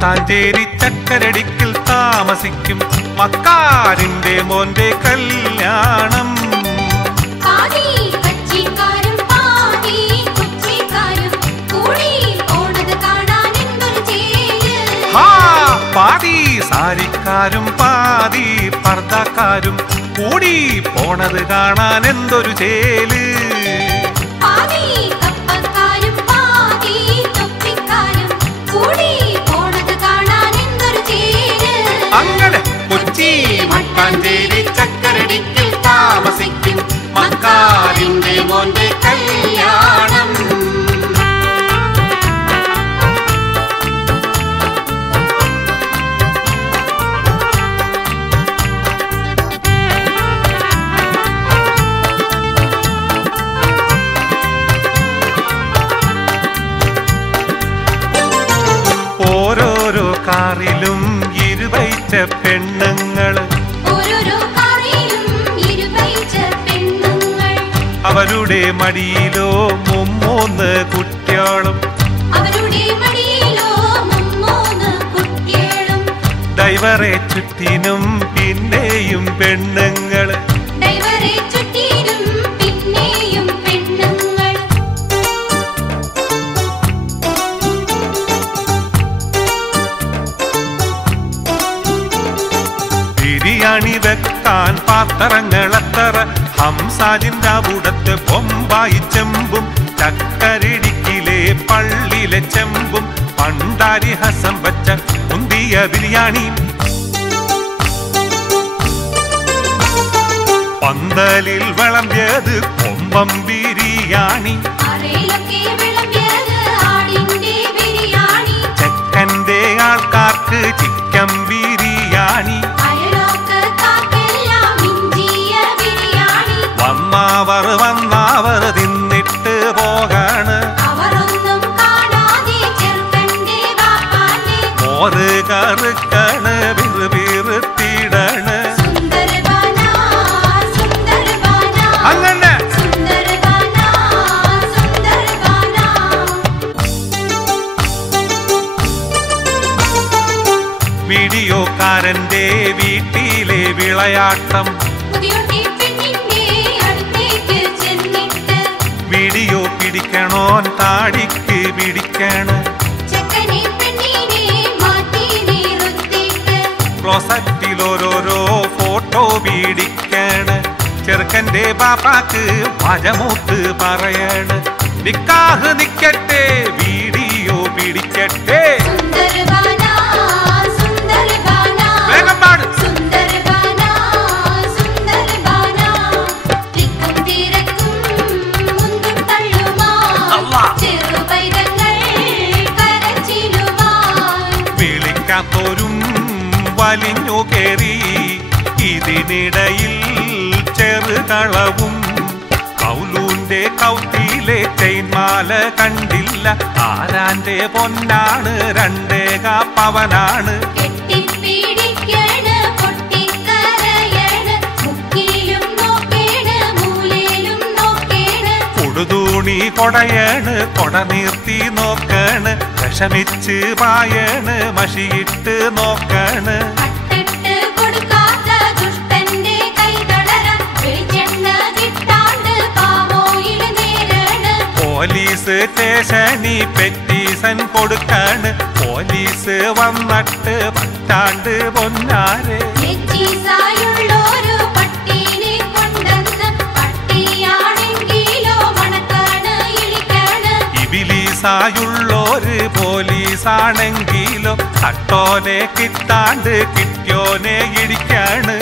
മട്ടാഞ്ചേരി ചക്കരടിക്കിൽ താമസിക്കും മക്കാരിന്റെ മോന്റെ കല്യാണം. പാതി സാരിക്കാരും പാതി പർദ്ദക്കാരും കൂടി പോണത് കാണാൻ എന്തൊരു ചേല്. അങ്ങനെ കൊച്ചി മട്ടാഞ്ചേരി ചക്കരടിക്കിൽ താമസിക്കും മക്കാരിന്റെ മോന്റെ കല്യാണം. ഓരോരോ കാറിലും ഇരുവയിച്ച പെണ്ണുങ്ങള് അവരുടെ മടിയിലോ മുമ്മൂന്ന് കുട്ടികളും ഡ്രൈവറെ ചുറ്റിനും പിന്നെയും പെണ്ണുങ്ങള്. ബിരിയാണി വെക്കാൻ പാത്രങ്ങളെത്തറ ഹംസാജിന്റെ അവിടത്തെ ബൊമ്പായി ചെമ്പും ചക്കരടിക്കിലെ പള്ളിയിലെ ചെമ്പും പണ്ടാരി ഹസം വച്ച മുന്തിയ ബിരിയാണി. പന്തലിൽ വിളമ്പിയത് കൊമ്പം ബിരിയാണി. ചെക്കന്റെ ആൾക്കാർക്ക് ചിക്കൻ ബിരിയാണി. വന്നവർ തിന്നിട്ട് പോകാണ്. മോര് കറുക്കാണ് വിറുവിറുത്തിടാണ്. അങ്ങനെ വീഡിയോക്കാരന്റെ വീട്ടിലെ വിളയാട്ടം. വീഡിയോ പിടിക്കണോൻ താടിക്ക് പിടിക്കണ്. ക്ലോസറ്റിൽ ഓരോരോ ഫോട്ടോ പിടിക്കണ്. ചെറുക്കന്റെ ബാപ്പാക്ക് മജമൂത്ത് പറയണ്. നിക്കാഹ് നിക്കട്ടെ വീഡിയോ പിടിക്കട്ടെ. വേഗം പാട്. വിളിക്കാത്തോരും വലിഞ്ഞു കേറി ഇതിനിടയിൽ ചെറുകളവും. കൗലൂന്റെ കൗത്തിയിലെ ചെയിൻമാല കണ്ടില്ല. ആരാന്റെ പൊന്നാണ് രണ്ടേക പവനാണ്. ഉടുതൂണി കൊടയണ് കൊട നീർത്തി നോക്കണ്. വിഷമിച്ച് പായണ് മഷിയിട്ട് നോക്കണ്. പോലീസ് സ്റ്റേഷനി പെറ്റീഷൻ കൊടുക്കാണ്. പോലീസ് വന്നിട്ട് പറ്റാണ്ട് പൊന്നാരെ. ഇബിലീസായുള്ളോര് പോലീസാണെങ്കിലോ തട്ടോനെ കിട്ടാണ്ട് കിട്ടിയോനെ ഇടിക്കാണ്.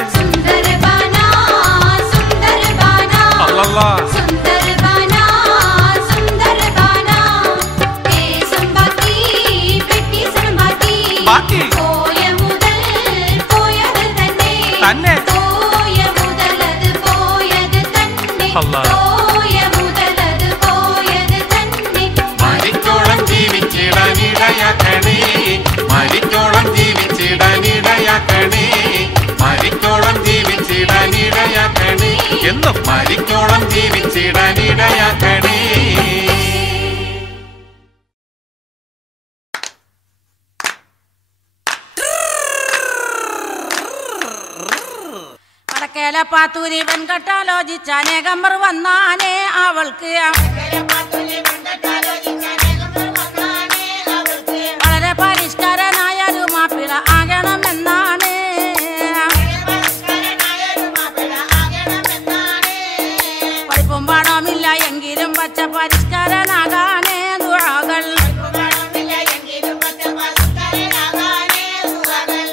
അല്ലല്ലാ ബാക്കി തന്നെ അല്ലാ. മരിക്കോളം ജീവിച്ചിടാനിടയാക്കണേ. മരിക്കോളം ജീവിച്ചിടാനിടയാക്കണേ. മരിക്കോളം ജീവിച്ചിടാനിടയാക്കണേ. എന്നും മരിക്കോളം ജീവിച്ചിടാനിടയാക്കണേ. വടക്കേല പാത്തൂരി വെൺകട്ടാലോചിച്ച അനേകമ്പർ വന്നാനേ അവൾക്ക് വളരെ പരിഷ്കാരനായൊരു മാപ്പിള ആകണമെന്നാണ് പഠിപ്പും പാടമില്ല എങ്കിലും പച്ച പരിഷ്കാരനാകാനേ ദുആകൾ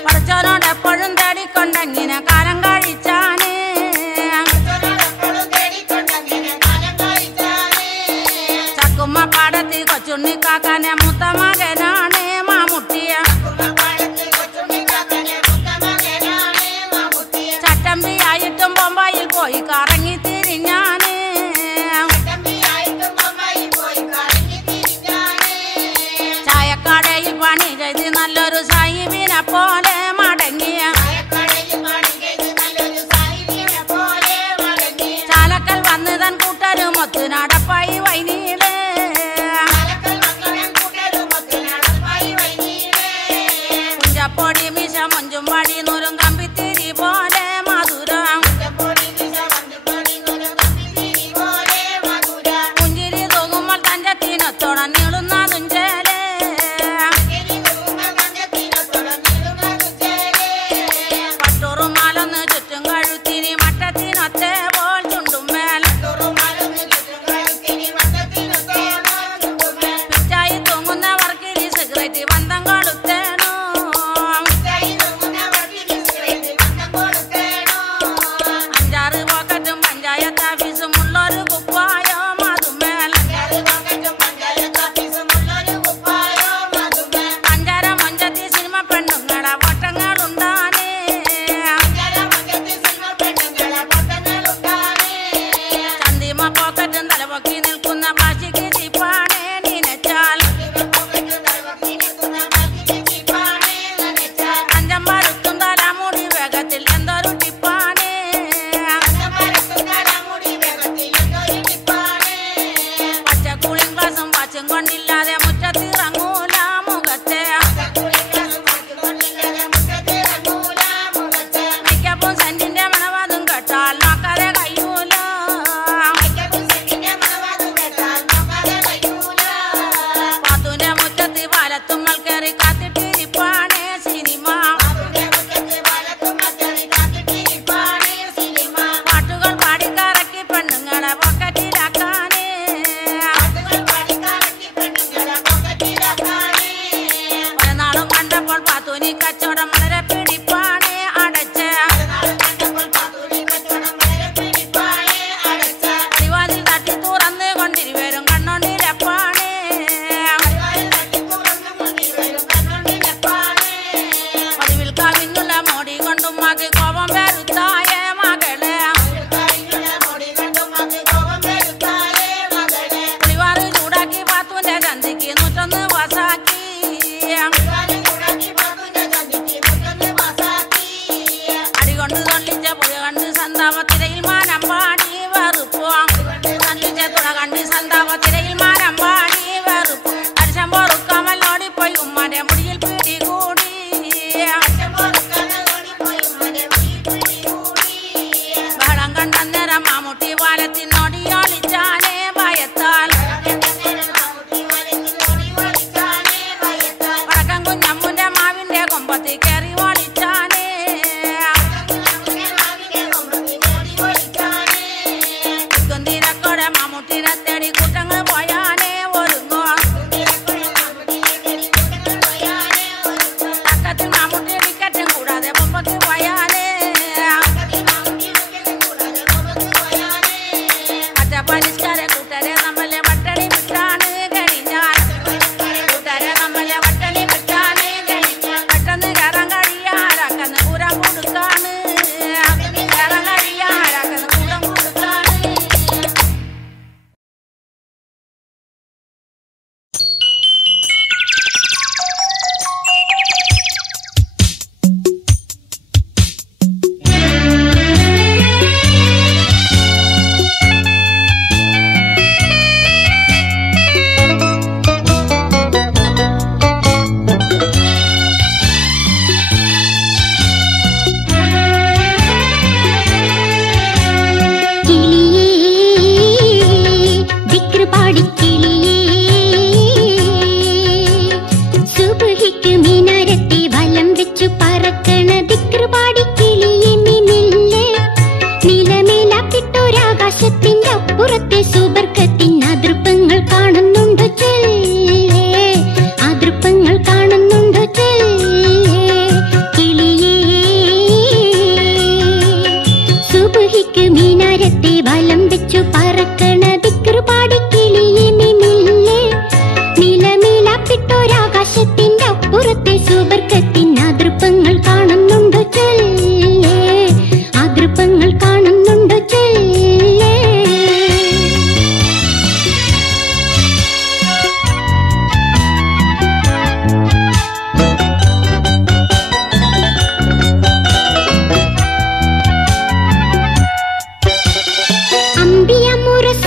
പഠിച്ചവനോട് എപ്പോഴും തേടിക്കൊണ്ടെങ്ങനെ കാലം കഴിച്ചാനേ ചക്കുമ്മ പാടത്തി കൊച്ചുണ്ണിക്കാക്കാനെ മൂത്ത മകനാണ് മാമുട്ടിയ ചട്ടമ്പിയായിട്ടും ബൊമ്പായിൽ പോയി കറങ്ങി തിരിഞ്ഞാന് ചായക്കടയിൽ പണി ചെയ്ത് നല്ലൊരു സാഹിബിനെ പോലെ മടങ്ങിയ ചാലക്കൽ വന്ന് തൻ കൂട്ടരുമൊത്ത് നടപ്പായി വൈനീള് കുഞ്ചപ്പൊടി മിശ മൊഞ്ചും പടി നൂലും കമ്പിത്തിരി പോലെ മധുരം പുഞ്ചിരി തൂങ്ങുമ്പോൾ തഞ്ചത്തിനൊത്തോളം നീളുന്നതും ചേലേ പട്ടുറുമാലൊന്ന് ചുറ്റും കഴുത്തിരി മട്ടത്തിനൊത്തേ പോൽ ചുണ്ടും മേൽ പിച്ചായി തൂങ്ങുന്നവർക്കിരി സിഗരറ്റ് ബന്ധം കൊടുത്തേനു അഞ്ചാറ് പോക്കറ്റും പഞ്ചായത്ത് ഓഫീസും ഉള്ളൊരു കുപ്പായോ മധുമേൽ അഞ്ചര മൊഞ്ചത്തി സിനിമ പെണ്ണുങ്ങളെ വട്ടങ്ങളുണ്ടാനേ ചന്തിമ പോക്കറ്റും തലപൊക്കി നിൽക്കുന്ന ഭാഷയ്ക്ക് ചിപ്പാണേ നീനച്ചാൽ അഞ്ചം പരുത്തും തലമുടി വേഗത്തിൽ എന്തൊരു ടിപ്പാണേ പച്ചക്കൂളിയും ഗ്ലാസും പച്ചും കൊണ്ടില്ലാതെ മുറ്റത്തിറങ്ങൂല മുഖത്തെ മിക്കപ്പും സെന്റിന്റെ മണവാതും കേട്ടാൽ നോക്കാതെ കഴിയൂല പാത്തൂന്റെ മുറ്റത്ത് പാലത്തുമ്മൽ കയറി കാത്തിട്ടിരിപ്പാണേ സിനിമ പാട്ടുകൾ പാടിക്കറക്കി പെണ്ണുങ്ങളെ പോക്കറ്റിലാക്കാനേ പലനാളും കണ്ടപ്പോൾ പാത്തൂനി കച്ചവടം വളരെ പിടിപ്പാണേ അടച്ച് അടിവാതിൽ തട്ടി തുറന്ന് കൊണ്ടിരുവരും കണ്ണോണ്ടിരപ്പാണേ പതിവിൽ കവിഞ്ഞുള്ള മോടി കൊണ്ടും മകി കോപം വരുത്തായ മകളെ പുളിവാറ് ചൂടാക്കി പാത്തൂന്റെ ചന്തിക്ക് 101 വസാക്കി അടികൊണ്ട് തൊള്ളിച്ച പുഴ കണ്ട് സന്താപത്തിരയിൽ മാനം പാടി വെറുപ്പോ തൊള്ളിച്ച തുണ കണ്ട് സന്താപത്തിരയിൽ മാനം പാടി വെറുപ്പോ അരിശം പൊറുക്കാമല്ലോടിപ്പോയി ഉമ്മാന്റെ മുടിയിൽ പിടികൂടി ബഹളം കണ്ടന്നേരം മാമുട്ടി പാലത്തിനോടിയോളിച്ചാനേ ഭയത്താൽ വടക്കം കുഞ്ഞമ്മുന്റെ മാവിന്റെ കൊമ്പത്തി കയറി ഓളിച്ചാനേ കുന്തിരക്കോടെ മാമുട്ടിനെ തേടി കൂട്ടങ്ങൾ പോയാൽ സുബഹിക്ക് മീനാരത്തെ വലം വെച്ചു പറക്കണ ദിക്റ് പാടി കിളിയിമില്ലേ നിലമിലാപ്പിട്ടൊരാകാശത്തിന്റെ അപ്പുറത്തെ സുബർക്കത്തിൻ ആതൃപ്പങ്ങൾ കാണുന്നുണ്ടോ ചൊല്ലേ ആതൃപ്പങ്ങൾ കാണുന്നുണ്ടോ ചൊല്ലേ അമ്പിയ മുറസ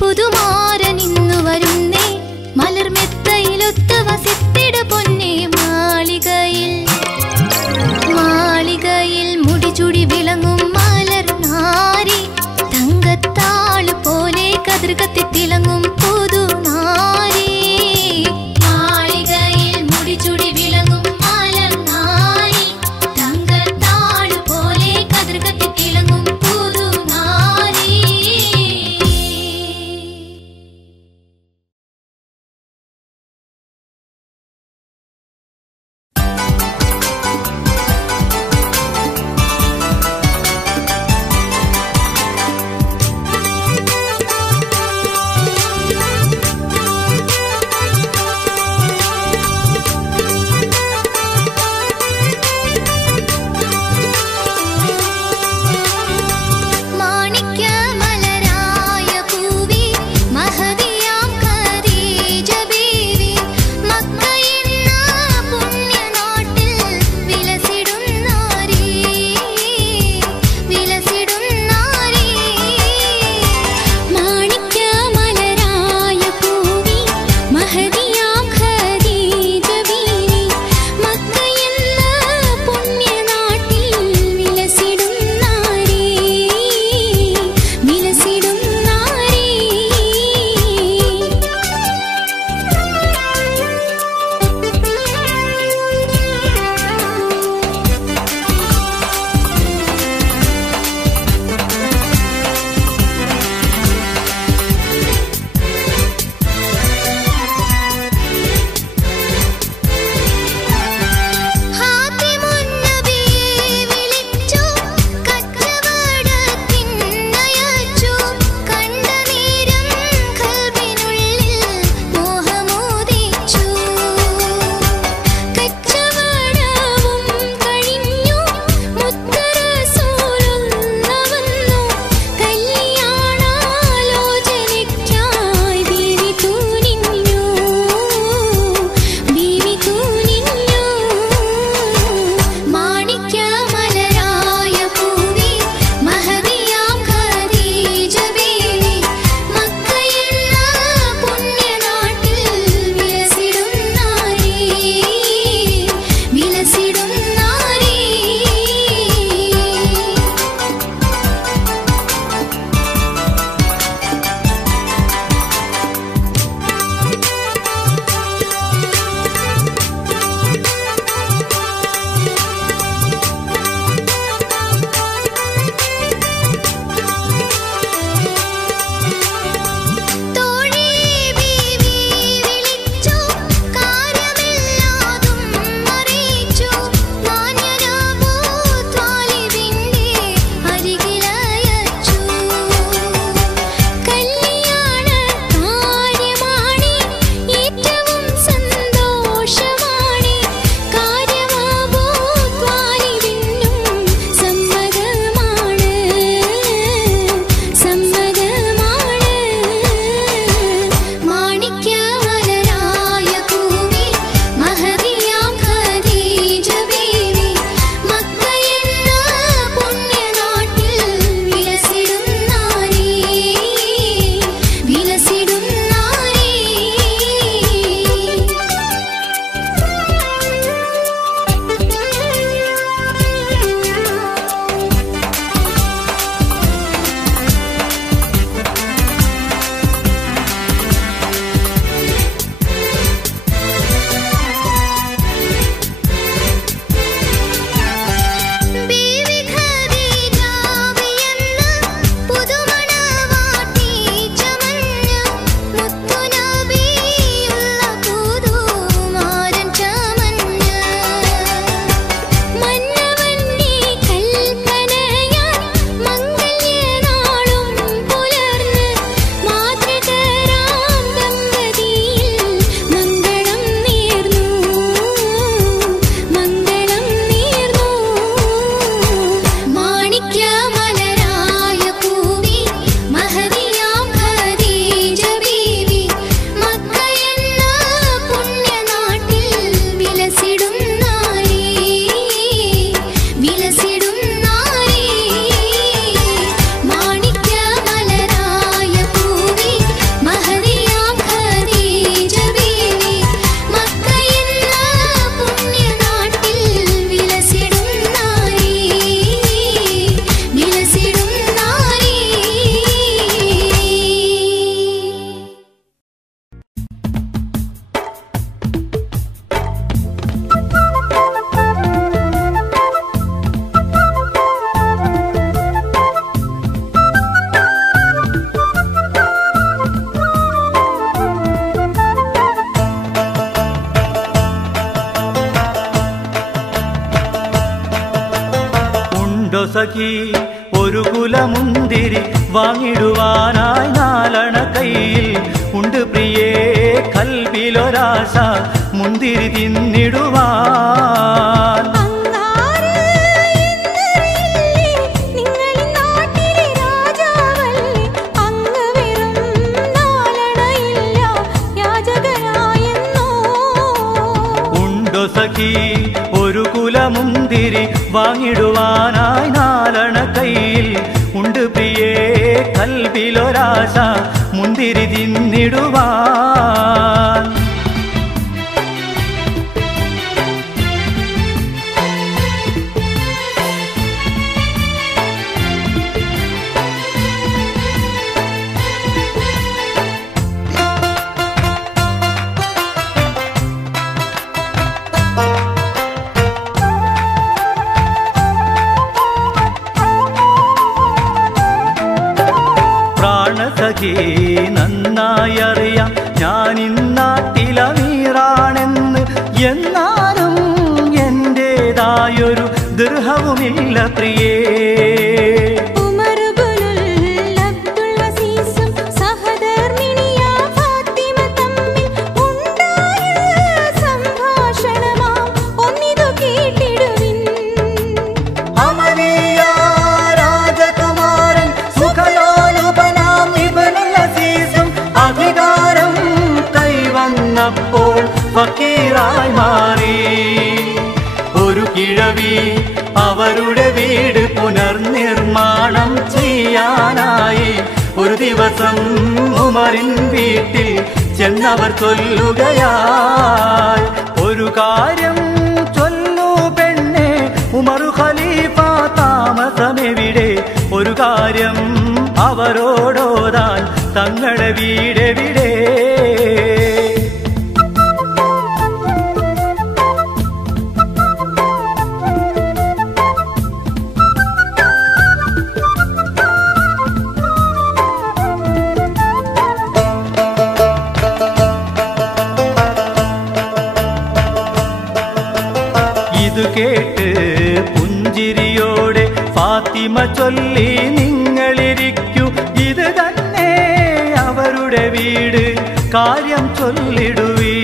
പുതുമാരൻ ഇന്നു വരുന്നേ മലർമെത്തയിലൊത്ത് വസിത്തിട പൊന്നേ മാളികയിൽ മുടിചുടി വിളങ്ങും മലർ നാരി തങ്കത്താള് പോലെ കതിർകത്തി തിളങ്ങും പുതുനാരി മാളികയിൽ മുടിചുടി വിളങ്ങും മലർ നാരി തങ്കത്താള് പോലെ കതിർകത്തി തിളങ്ങും പുതുനാരി. സഖി ഒരു കുലമുന്തിരി വാങ്ങിടുവാനായി നാലണ കയ്യിൽ ഉണ്ട് പ്രിയേ കൽബിലൊരാശ മുന്തിരി തിന്നിടുവാൻ. ഉണ്ടോ സഖി ഒരു കുലമുന്തിരി വാങ്ങിടുവാനായി നാലണ കയ്യിൽ ഉണ്ട് പ്രിയേ കൽബിലൊരാശ മുന്തിരി തിന്നിടുവാൻ. പ്രാണസഖി നന്നായറിയാം ഞാനിന്നാട്ടിലമീറാണെന്ന്, എന്നാലും എന്റേതായൊരു ദൃഹവുമില്ല പ്രിയേ. അപ്പോൾ ഫക്കീറായി മാറി ഒരു കിഴവി അവരുടെ വീട് പുനർനിർമ്മാണം ചെയ്യാനായി ഒരു ദിവസം ഉമറിൻ വീട്ടിൽ ചെന്നവർ ചൊല്ലുകയായി, ഒരു കാര്യം ചൊല്ലു പെണ്ണെ ഉമർ ഖലീഫ താമസമെവിടെ, ഒരു കാര്യം അവരോടോതാൻ തങ്ങളുടെ വീടെവിടെ. ഇത് കേട്ട് പുഞ്ചിരിയോടെ ഫാത്തിമ ചൊല്ലി നിങ്ങളിരിക്കൂ, ഇത് തന്നെ അവരുടെ വീട്, കാര്യം ചൊല്ലിടുവീ.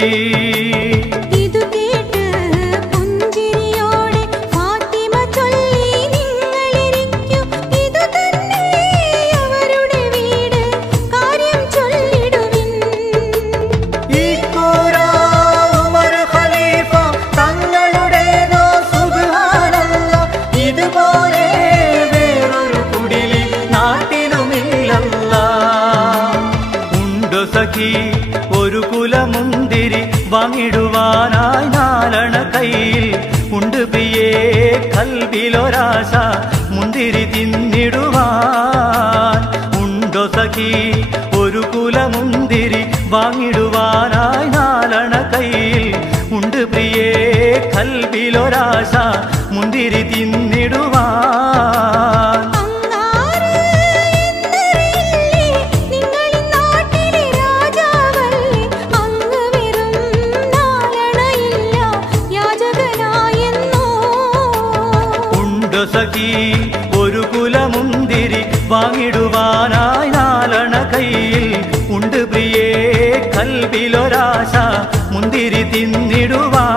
ഒരു കുലമുന്തിരി വാങ്ങിടുവാനായി നാലണ കയ്യിൽ ഉണ്ട് പ്രിയേ കൽബിലൊരാശ മുന്തിരി തിന്നിടുവാൻ. ഉണ്ടോ സഖി ഒരു കുലമുന്തിരി വാങ്ങിടുവാനായി നാലണ കയ്യിൽ ഉണ്ട് പ്രിയേ കൽബിലൊരാശ മുന്തിരി തിന്നിടുവാൻ. സഖി ഒരു കുലമുന്തിരി വാങ്ങിടുവാനായി നാലണ കയ്യിൽ ഉണ്ട് പ്രിയേ കൽബിലൊരാശ മുന്തിരി തിന്നിടുവാൻ.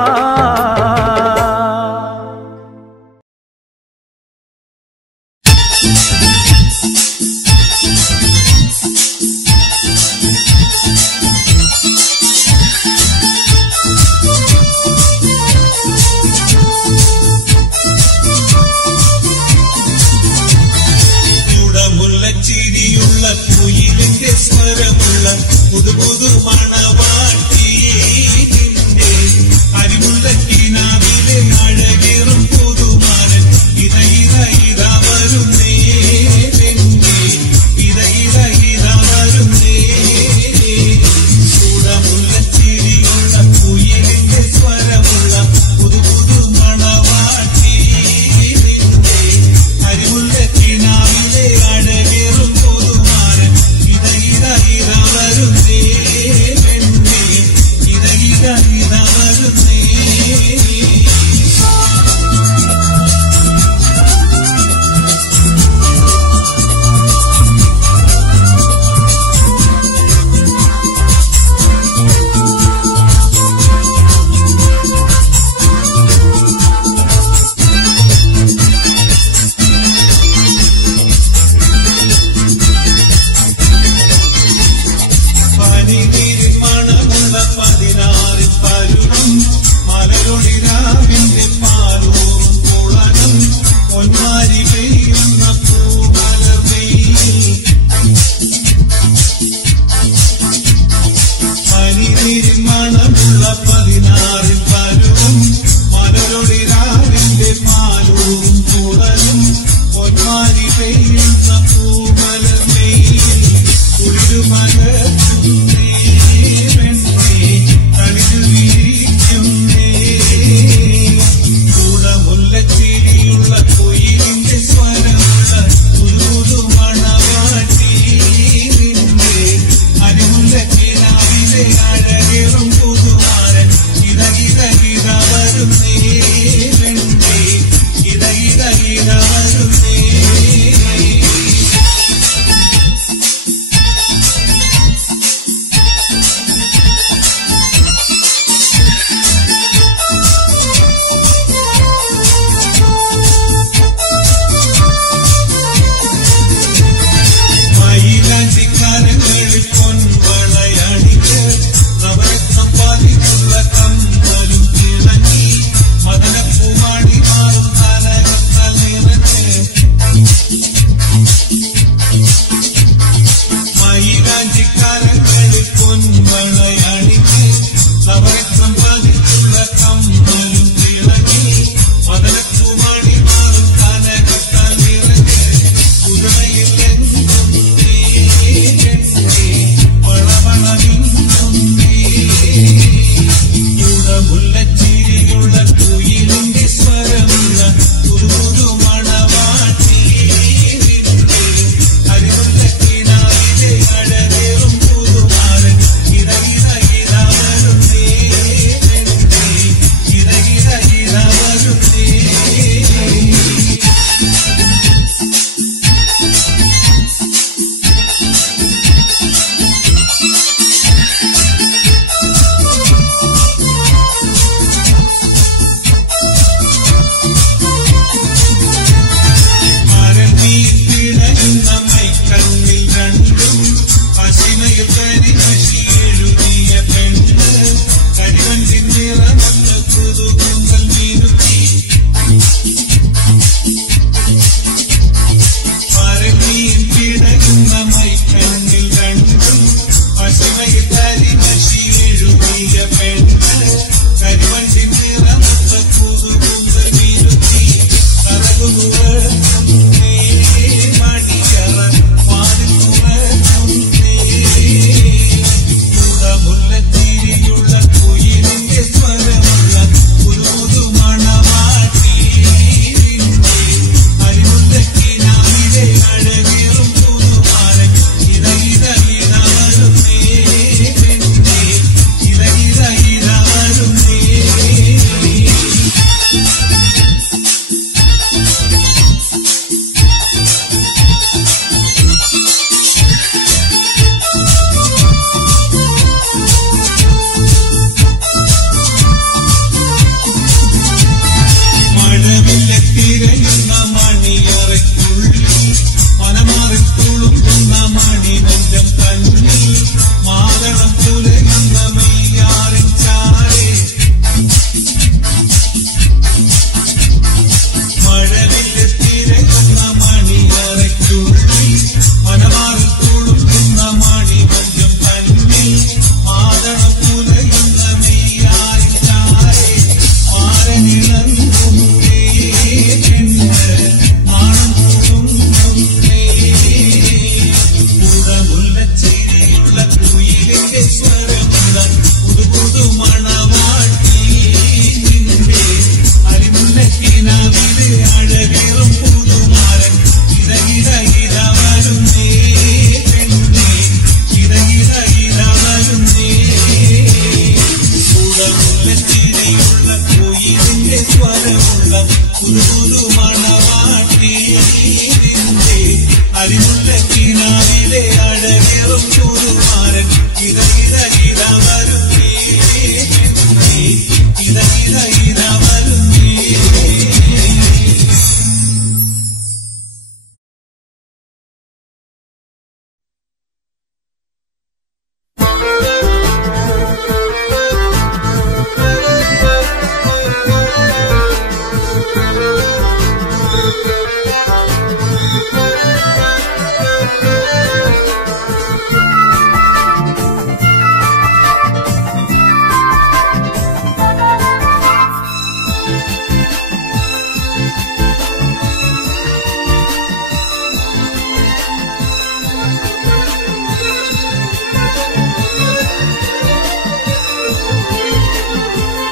പുതുപുതു മണവാട്ടി നിന്റെ അരിമുല്ലക്കിനാവിലെ അഴകേറും പുതുമാരൻ ഇത വരുന്നേ പെണ്ണേ, ഇത വരുന്നേ. ചൂടമുള്ള കുയിലിന്റെ സ്വരമുള്ള പുതുപുതു മണവാട്ടി നിന്റെ അരിമുല്ലക്കിനാവിലെ അഴകേറും പുതുമാരൻ ഇത വരുന്നേ പെണ്ണേ, ഇത വരുന്നേ.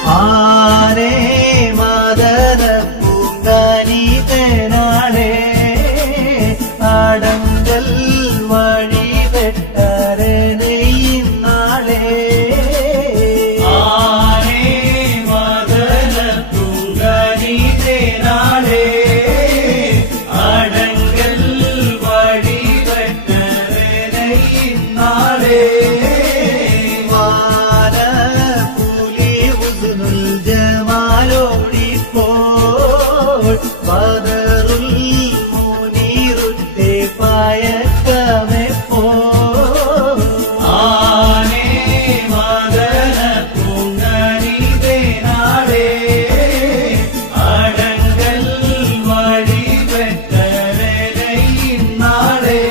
ആരേ മദന പൂങ്കാനിതനാളേ ആടങ്കൽ വഴി വെട്ടരനെയ്യുന്നാളേ ആരേ മദന പൂങ്കാനിതനാളേ ആടങ്കൽ വഴി വെട്ടരനെയ്യുന്നാളേ ബദറുൽ മുനീറുത്തെ പായക്കമെപ്പോ ആനേ മദന പൂങ്കാനിതനാളേ ആടങ്കൽ വഴി വെട്ടരനെയ്യുന്നാളേ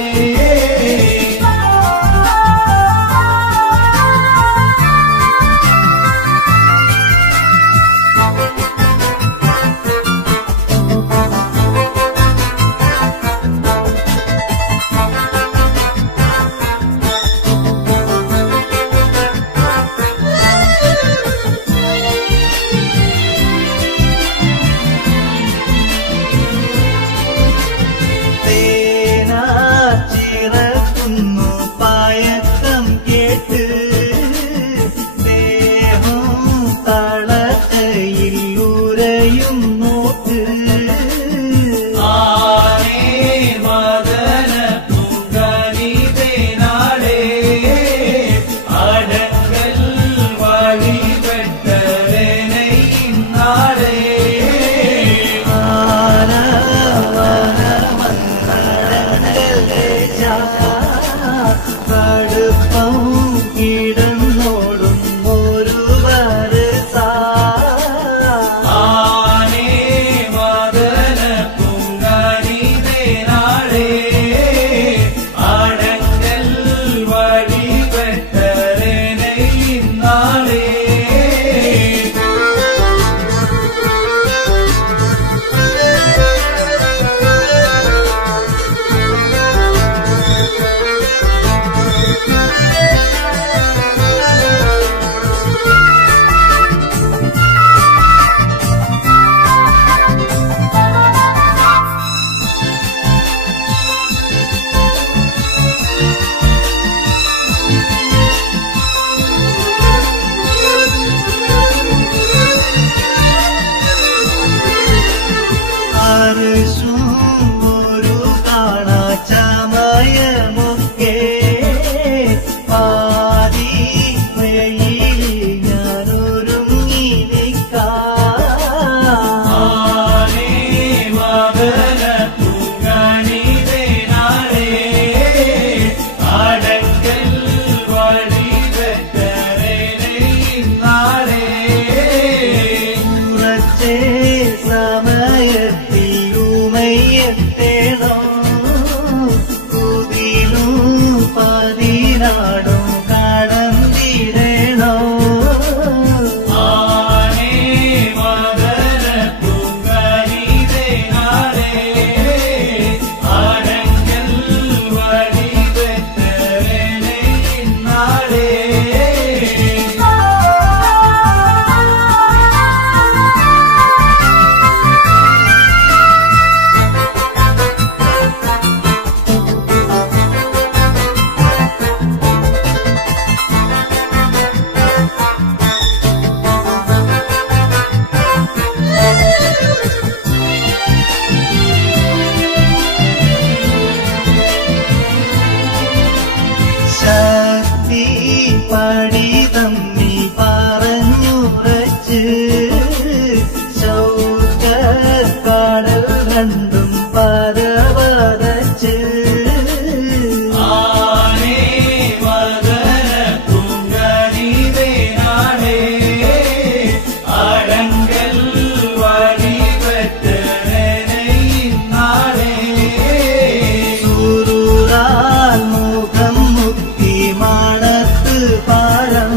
ചിറക്കുന്നു പായക്കം കേട്ട് ദേഹം തളക്കയിൽ ഉരയും നോക്ക് ആനേ മദന പൂങ്കാനിതനാളേ ആടങ്കൽ വഴി വെട്ടരനെയ്യുന്നാളേ കടുപ്പം കിടന്നോടും ഒരു വരസ ആനേ മദന പൂങ്കാനിതനാളേ ആടങ്കൽ വഴി വെട്ടരനെയ്യുന്നാളേ ഒരു കാണാച്ചമയമൊക്കെ പാതി വെയിൽ ഞാനൊരുങ്ങി നിൽക്കാനേ മദന പൂങ്കാനിതനാളേ ആടങ്കൽ വഴി വെട്ടരനെയ്യുന്നാളേ കുറച്ചേ സമയത്തിൽ ഉമയത്തേണോ കുതിലും പതിനാടും കടന്നിടണോ ആനേ മദന പൂങ്കാനിതനാളേ ആടങ്കൽ വഴി വെട്ടരനെയ്യുന്നാളേ ശക്തി പടിതം നീ പറഞ്ഞുറച്ച് ശൗകടൽ രണ്ടും പരവതച്ച് ആനേ മദന പൂങ്കാനിതനാളേ ആടങ്കൽ വഴി വെട്ടരനെയ്യുന്നാളേ സുരുറാൽ മുഖം മുക്തി മണത്ത് പാരം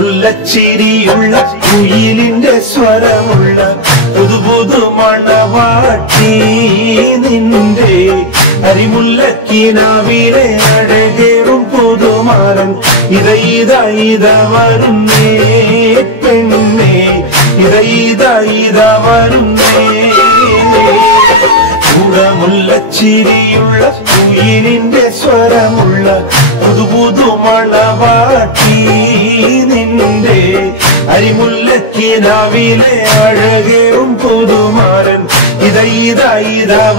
കുടമുല്ലച്ചിരിയുള്ള കുയിലിന്റെ സ്വരമുള്ള പുതുപുതു മണവാട്ടി നിന്റെ അരിമുല്ലക്കിനാവിലെ അഴകേറും പുതുമാരൻ ഇത വരുന്നേ പെണ്ണേ ഇത വരുന്നേ കുടമുല്ലച്ചിരിയുള്ള കുയിലിന്റെ സ്വരമുള്ള പുതുപുതു മണവാട്ടി നിന്റെ അരിമുല്ലക്കിനാവിലെ അഴകേറും പുതുമാരൻ ഇത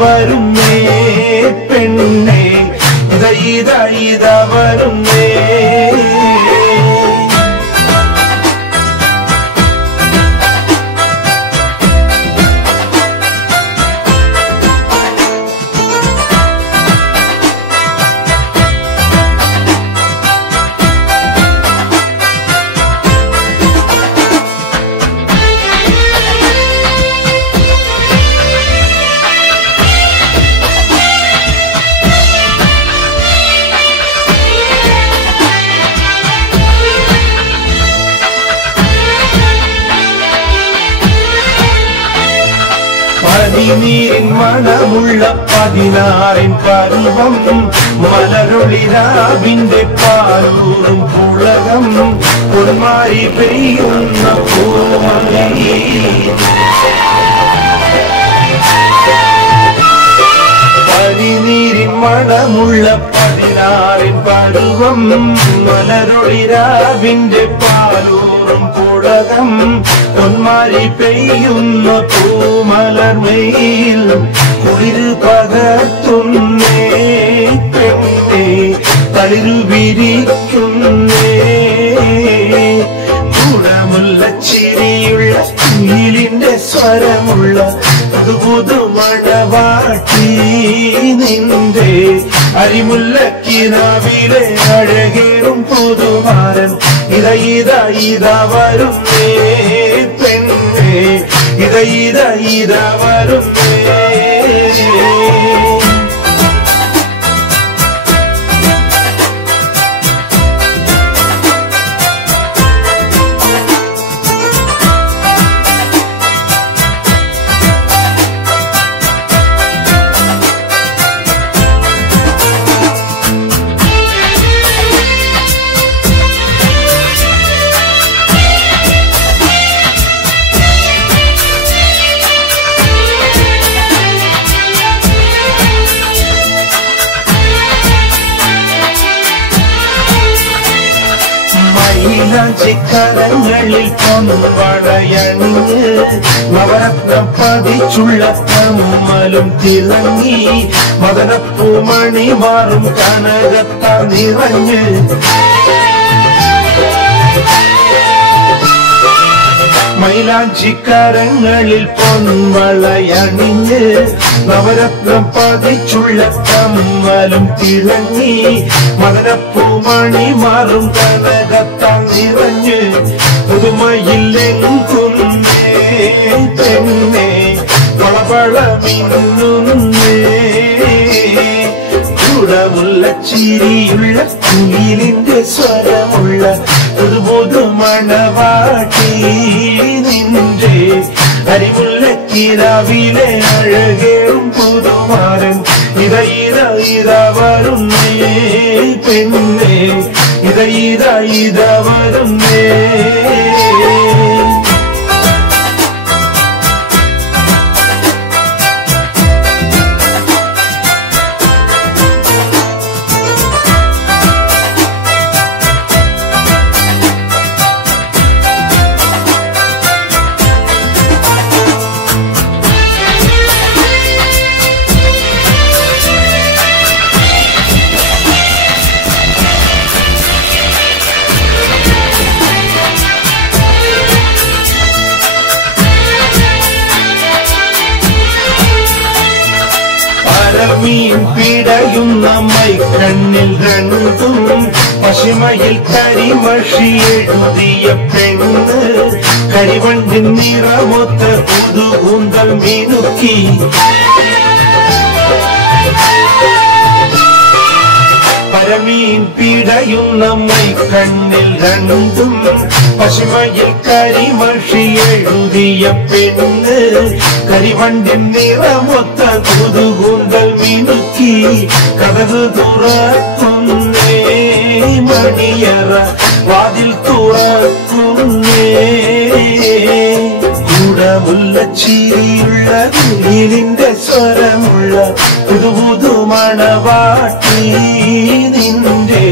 വരുന്നേ പെണ്ണേ ഇത വരുന്നേ പതിനീരിൻ മണമുള്ള 16 പരുവം മലരൊളിരാവിന്റെ പാലൂറും പുളകം പൊന്മാരി പെയ്യുന്ന പൂമഴി പതിനീരിൻ മണമുള്ള 16 പരുവം മലരൊളിരാവിന്റെ പാലൂറും പുളകം പൊന്മാരി പെയ്യുന്ന പൂമലർമയിൽ കുളിര് പകർത്തുന്നേ പെണ്ണേ തളിരു വിരിക്കുന്നേ കുടമുല്ലച്ചിരിയുള്ള കുയിലിന്റെ സ്വരമുള്ള പുതുപുതു മണവാട്ടി നിന്റെ അരിമുല്ലക്കിനാവിലെ അഴകേറും പുതുമാരൻ ഇത വരുന്നേ പെണ്ണേ ഇത വരുന്നേ മൈലാഞ്ചിക്കരങ്ങളിൽ പൊൻവളയണിഞ്ഞ് നവരത്നം പതിച്ചുള്ള കമ്മലും തിളങ്ങി മദനപ്പൂമണി മാറും കനകത്ത നിറഞ്ഞ് മൈലാഞ്ചിക്കരങ്ങളിൽ പൊൻവളയണിഞ്ഞ് നവരത്നം പതിച്ചുള്ള കമ്മലും തിളങ്ങി മദനപ്പൂമണി മാറും കനകത്താൽ നിറഞ്ഞ് പുതുമയില്ലെങ്കുന്നേ പെണ്ണേ വളവളമിന്നുന്നേ കുടമുല്ലച്ചിരിയുള്ള കുയിലിന്റെ സ്വരമുള്ള പുതുപുതു മണവാട്ടി നിന്റെ അരിമുല്ലക്കിനാവിലെ അഴകേറും പുതുമാരൻ ഇത വരുന്നേ പെണ്ണേ ഇത വരുന്നേ മീൻ പിടയുന്ന മൈക്കണ്ണിൽ രണ്ടും പശിമയിൽ കരിമഷി എഴുതിയ പെണ്ണ് കരിവണ്ടിൻ നിറമൊത്ത പുതുകൂന്തൽ മിനുക്കി പരമീൻ പിടയുന്ന മൈക്കണ്ണിൽ രണ്ടും പശുമയിൽ കരിമഷി എഴുതിയ പെണ്ണ് കരിവണ്ടിൻ നിറമൊത്ത കുതുകൂന്തൽ മിനുക്കി കഥകു തുറക്കുന്നേ മണിയറ വാതിൽ തുറക്കുന്നേ കൂടമുള്ള ചിരിയുള്ള കുയിലിന്റെ സ്വരമുള്ള പുതുപുതു മണവാട്ടി നിന്റെ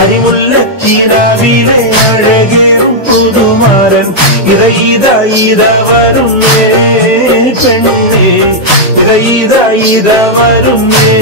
അരിമുള്ള കിടാവിലെ അഴകിയും പുതുമാരൻ ഇത വരുന്നേ പെണ്ണേ ഇത വരുന്നേ